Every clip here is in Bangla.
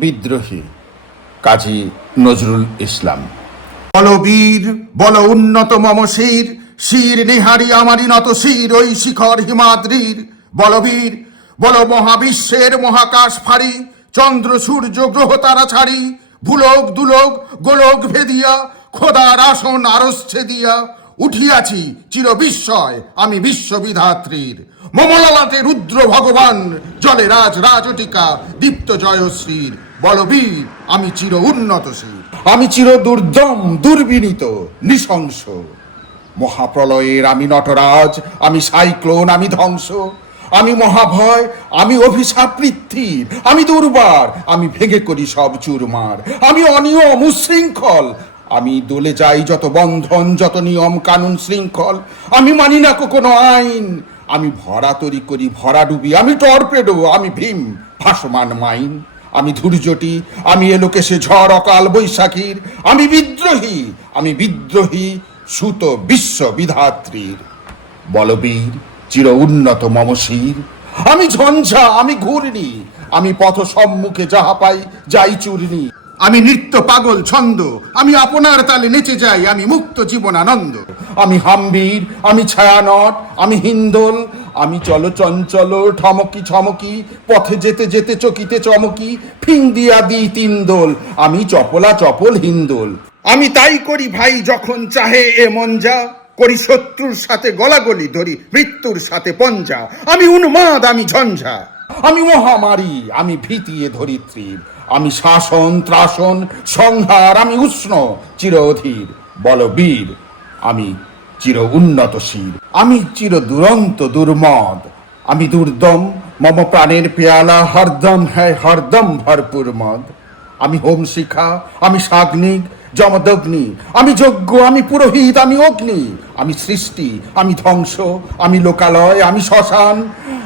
বিদ্রোহী কাজী নজরুল ইসলাম। বল বীর, বল উন্নত মম শির নিহারি আমারি নত শির, ওই শিখর হিমাদ্রির। বলবীর বল মহাবিশ্বের মহাকাশ ফাড়ি, চন্দ্র, সূর্য, গ্রহ, তারা ছাড়ি, ভুলোক, দুলোক, গোলক ভেদিয়া, খোদার আসন আরস্ছে দিয়া। উঠিয়াছি চির বিস্ময় আমি বিশ্ববিধাত্রীর। মমলালাতে রুদ্র ভগবান, জলে রাজ রাজটিকা, দীপ্ত জয়শ্রীর, বলবীর, আমি চির উন্নতশীল আমি চির দুর্দম, দুর্বিনীত, নৃশংস। মহাপ্রলয়ের আমি নটরাজ, আমি সাইক্লোন, আমি ধ্বংস। আমি মহাভয়, আমি অভিশাপ পৃথ্বীর। আমি দুর্বার, আমি ভেঙে করি সব চুরমার। আমি অনিয়ম, উশৃঙ্খল। আমি দোলে যাই যত বন্ধন, যত নিয়ম, কানুন, শৃঙ্খল। আমি মানি না কোনো আইন। আমি ভরা তরি করি, ভরা ডুবি, আমি টর্পেডো, আমি ভীম, ভাসমান মাইন, আমি ধূর্যটি আমি এলোকে সে ঝড়, অকাল বৈশাখীর, আমি বিদ্রোহী আমি বিদ্রোহী সুত বিশ্ব বিধাত্রীর। বলবীর, চির উন্নত মমশির, আমি ঝঞ্ঝা, আমি ঘূর্ণি, আমি পথ সম্মুখে যাহা পাই, যাই চূর্ণি। আমি নৃত্য পাগল ছন্দ, আমি আপনার তালে নেচে যাই, আমি মুক্ত জীবন আনন্দ আমি হাম্বির, আমি ছায়ানট, আমি হিন্দোল, আমি চলো চঞ্চল, ঠমকি ছমকি পথে যেতে যেতে চকিতে চমকি, ফিং দিয়া দিই তিন দোল, আমি চপলা চপল হিন্দোল। আমি তাই করি ভাই যখন চাহে এ মন যা করি শত্রুর সাথে গলাগলি ধরি, মৃত্যুর সাথে পঞ্জা, আমি উন্মাদ, আমি ঝঞ্ঝা। আমি মহামারী, আমি ভীতিয়ে ধরিত্রীর আমি শাসন, ত্রাসন, সংহার, আমি উষ্ণ, চির অধীর, বলবীর, আমি চির উন্নত উন্নতশীল আমি চির দুরন্ত, দুর্মদ, আমি দুর্দম, মম প্রাণের পেয়ালা, হরদম, হ্যায়, হরদম, ভরপুর মদ, আমি হোম শিখা, আমি সাগ্নিক, যমদগ্নি, আমি যজ্ঞ, আমি পুরোহিত, আমি অগ্নি, আমি সৃষ্টি, আমি ধ্বংস, আমি লোকালয়, আমি শ্মশান,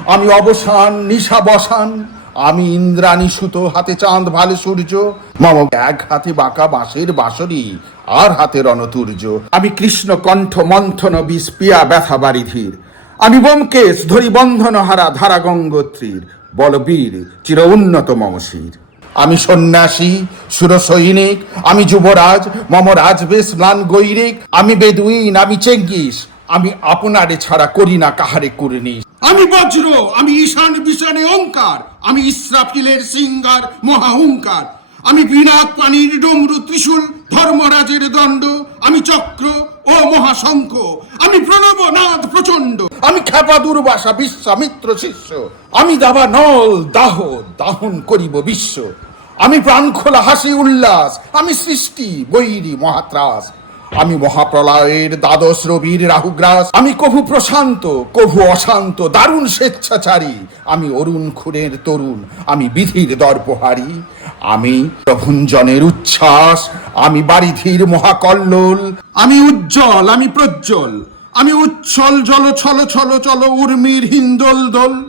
আমি অবসান নিশা বসান আমি ইন্দ্রাণী সুতো, হাতে চাঁদ, ভালে সূর্য। মম, এক হাতে বাঁকা বাঁশের বাঁশরি, আর হাতে রণতুর্য। আমি কৃষ্ণ কণ্ঠ, মন্থন, বিষ, পিয়া, ব্যথা বারিধির। আমি ব্যোমকেশ, ধরি বন্ধন হারা, ধারা গঙ্গোত্রীর। বলবীর চির উন্নত মমশির। আমি সন্ন্যাসী সুর সৈনিক আমি যুবরাজ, মম রাজবেশ, ম্লান গৈরিক। আমি বেদুইন, আমি চেঙ্গিস। আমি আপনারে ছাড়া করি না কাহারে করিনি আমি বজ্র, আমি ঈশান বিশানে ওঙ্কার আমি ইসরাফিলের সিঙ্গার মহাহুঙ্কার আমি বিনাক প্রাণীর ডমরু ত্রিশূল, ধর্মরাজের দণ্ড। আমি চক্র ও মহাশঙ্খ। আমি প্রণব নাথ প্রচণ্ড আমি খ্যাপা দুর্বাসা বিশ্বামিত্র শিষ্য। আমি দাবা নল দাহ, দাহন করিব বিশ্ব। আমি প্রাণ খোলা হাসি উল্লাস। আমি সৃষ্টি বৈরী মহাত্রাস। আমি মহাপ্রলয়ের দ্বাদশ রবির রাহুগ্রাস। আমি কভু প্রশান্ত, কভু অশান্ত, দারুণ স্বেচ্ছাচারী। আমি অরুণ খুনের তরুণ, আমি বিধির দর্পহারি। আমি প্রভুঞ্জনের উচ্ছ্বাস, আমি বারিধির মহাকল্লোল। আমি উজ্জ্বল, আমি প্রজ্জ্বল। আমি উচ্ছল, জল, ছল ছল চল উর্মির হিন্দোল দোল।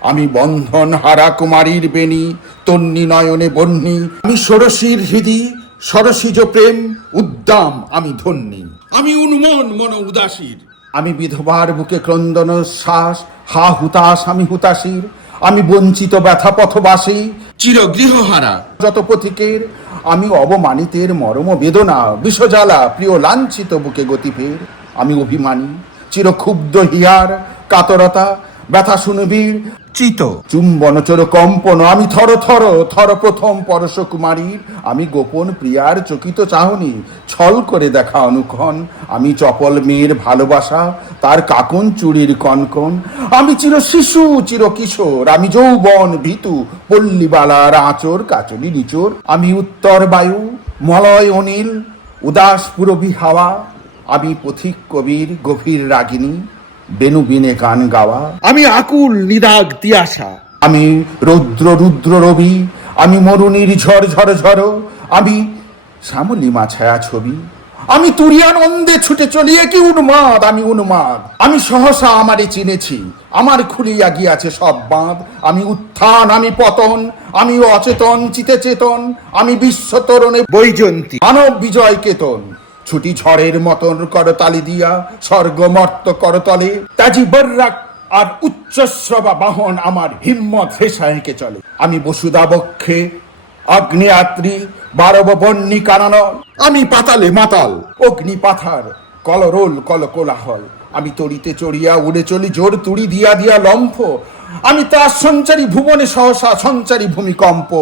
আমি বন্ধন হারা কুমারীর বেণী, তন্নি নয়নে বন্যী আমি ষোড়শীর হৃদি সরসিজ প্রেম উদ্দাম আমি ধন্যী। আমি উন্মন মন উদাসীর আমি বিধবার বুকে ক্রন্দন শ্বাস হা হুতাশ আমি হুতাশীর। আমি বঞ্চিত ব্যথা পথবাসী। চির গৃহহারা যত পথিকের আমি অবমানিতের মরম বেদনা। বিষজ্বালা প্রিয় লাঞ্ছিত বুকে গতিফের। আমি অভিমানী চির ক্ষুব্ধ হিয়ার কাতরতা ব্যথা শুনবীর চিত। চুম্বন চোর কম্পন, আমি থর থর থর প্রথম পরশ কুমারীর আমি গোপন প্রিয়ার চকিত চাহনি, ছল করে দেখা অনুক্ষণ। আমি চপল মেয়ের ভালোবাসা, তার কাকন চুরির কনকন। আমি চির শিশু, চির কিশোর, আমি যৌবন ভীতু, পল্লীবালার আঁচর, কাচলি নিচোর। আমি উত্তর বায়ু, মলয় অনিল, উদাস পুরবী হাওয়া। আমি পথিক কবির, গভীর রাগিনী। বেনু বিনে গান গাওয়া। আমি আকুল নিদাগ তিয়াসা আমি রৌদ্র রুদ্র রবি আমি মরুনির ঝড় ঝড় ঝড় আমি শ্যামলিমা ছায়া ছবি। আমি তুরিয়ানন্দে ছুটে চলিয়ে কি উন্মাদ আমি উন্মাদ। আমি সহসা আমারে চিনেছি আমার খুলিয়া গিয়াছে সব বাঁধ। আমি উত্থান আমি পতন আমি অচেতন চিতে চেতন আমি বিশ্ব তরণে বৈজন্তী মানব বিজয় কেতন। ছুটি ঝড়ের মতন করতালি দিয়া স্বর্গমর্ত করতলে তাজি বর্রাক আর উচ্চস্রবা বাহন আমার হিম্মত হেসা হেঁকে চলে। আমি বসুদা বক্ষে অগ্নিয়াত্রী বারব বন্যি কানন। আমি পাতালে মাতাল, অগ্নি পাথার, কলরোল কল কোলাহল। আমি তড়িতে চড়িয়া উড়ে চলি, জোর তুড়ি দিয়া দিয়া লম্ফ। আমি তার সঞ্চারী ভুবনে সহসা সঞ্চারী ভূমিকম্প।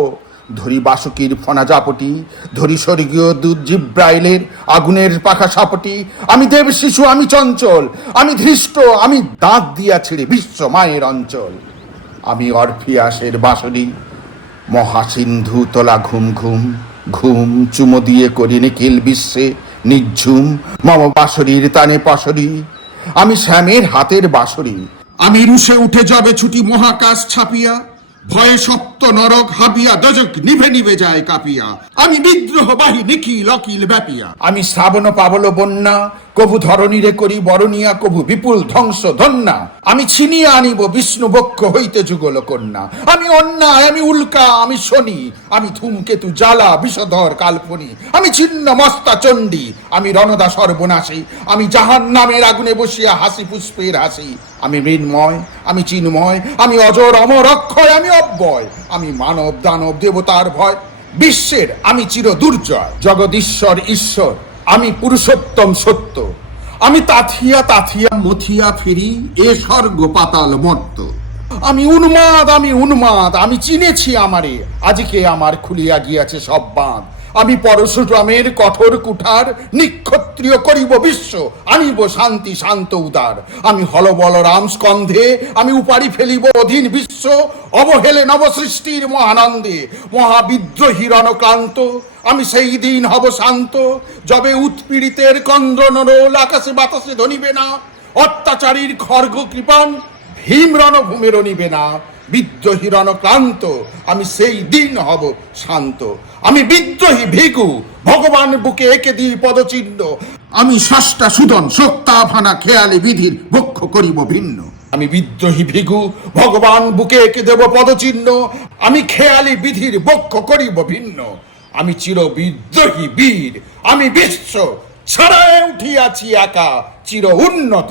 ধরি বাসুকির ফনা জাপটি, ধরি স্বর্গীয় দুধ জিব্রাইলের আগুনের পাখা সাপটি, আমি দেব শিশু, আমি চঞ্চল, আমি ধৃষ্ট, আমি দাঁত দিয়া ছিঁড়ে বিশ্ব মায়ের অঞ্চল। আমি অর্ফিয়াসের বাঁশরি মহাসিন্ধু তোলা ঘুম ঘুম ঘুম চুমো দিয়ে করি নিখিল বিশ্বে নিঝুম মম বাঁশরীর তানে পাশরি আমি শ্যামের হাতের বাঁশরি আমি রুশে উঠে যাবে ছুটি মহাকাশ ছাপিয়া, ভয়ে সপ্ত নরক হাবিয়া দজক নিভে নিভে যায় কাঁপিয়া। আমি বিদ্রোহ বাহি নিখিল অকিল ব্যাপিয়া। আমি শ্রাবণ পাবল বন্যা, কভু ধরণীরে করি বরণিয়া, কভু বিপুল ধ্বংস ধন্যা। আমি ছিনিয়ে আনিব বিষ্ণু বক্ষ হইতে যুগল কন্যা। আমি অন্যায়, আমি উল্কা, আমি শনি। আমি ধূমকেতু, জ্বালা, বিষধর, কাল্পনি। আমি ছিন্ন, মস্তা, চণ্ডী। আমি রণদা, সর্বনাশী। আমি জাহান নামের আগুনে বসিয়া হাসি, পুষ্পের হাসি। আমি মৃন্ময়, আমি চিন্ময়। আমি অজর, অমর, অক্ষয়, আমি অব্যয়। আমি মানব, দানব, দেবতার ভয়। বিশ্বের আমি চির দুর্জয় জগদীশ্বর ঈশ্বর, আমি পুরুষোত্তম সত্য। আমি তাথিয়া তাথিয়া, মথিয়া ফিরি, এ স্বর্গ পাতাল মর্ত আমি উন্মাদ আমি উন্মাদ, আমি চিনেছি আমারে। আজকে আমার খুলিয়া গিয়াছে সব বাঁধ। আমি পরশুরামের কঠোর কুঠার নিক্ষত্রিয় করিব বিশ্ব। আনিব শান্তি, শান্ত, উদার। আমি হলবল রাম স্কন্ধে আমি উপাড়ি ফেলিব অধীন বিশ্ব। অবহেলে নবসৃষ্টির মহানন্দে, মহাবিদ্রোহী রণক্লান্ত। আমি সেই দিন হব শান্ত, যবে উৎপীড়িতের কন্দ্রন রোল আকাশে বাতাসে ধনিবে না। অত্যাচারীর খর্গ কৃপান ভীম রণভূমে রনিবে না। বিদ্রোহী রণক্লান্ত আমি সেই দিন হব শান্ত। আমি বিদ্রোহী ভিগু, ভগবান বুকে একে দিই পদচিহ্ন। আমি ষষ্ঠা সুদন, সত্তা ভানা খেয়ালি বিধির বক্ষ করিব ভিন্ন। আমি বিদ্রোহী ভিগু, ভগবান বুকে এঁকে দেব পদচিহ্ন। আমি খেয়ালি বিধির বক্ষ করিব ভিন্ন। আমি চির বিদ্রোহী বীর, আমি বিশ্ব, ছড়ায় উঠিয়াছি একা, চির উন্নত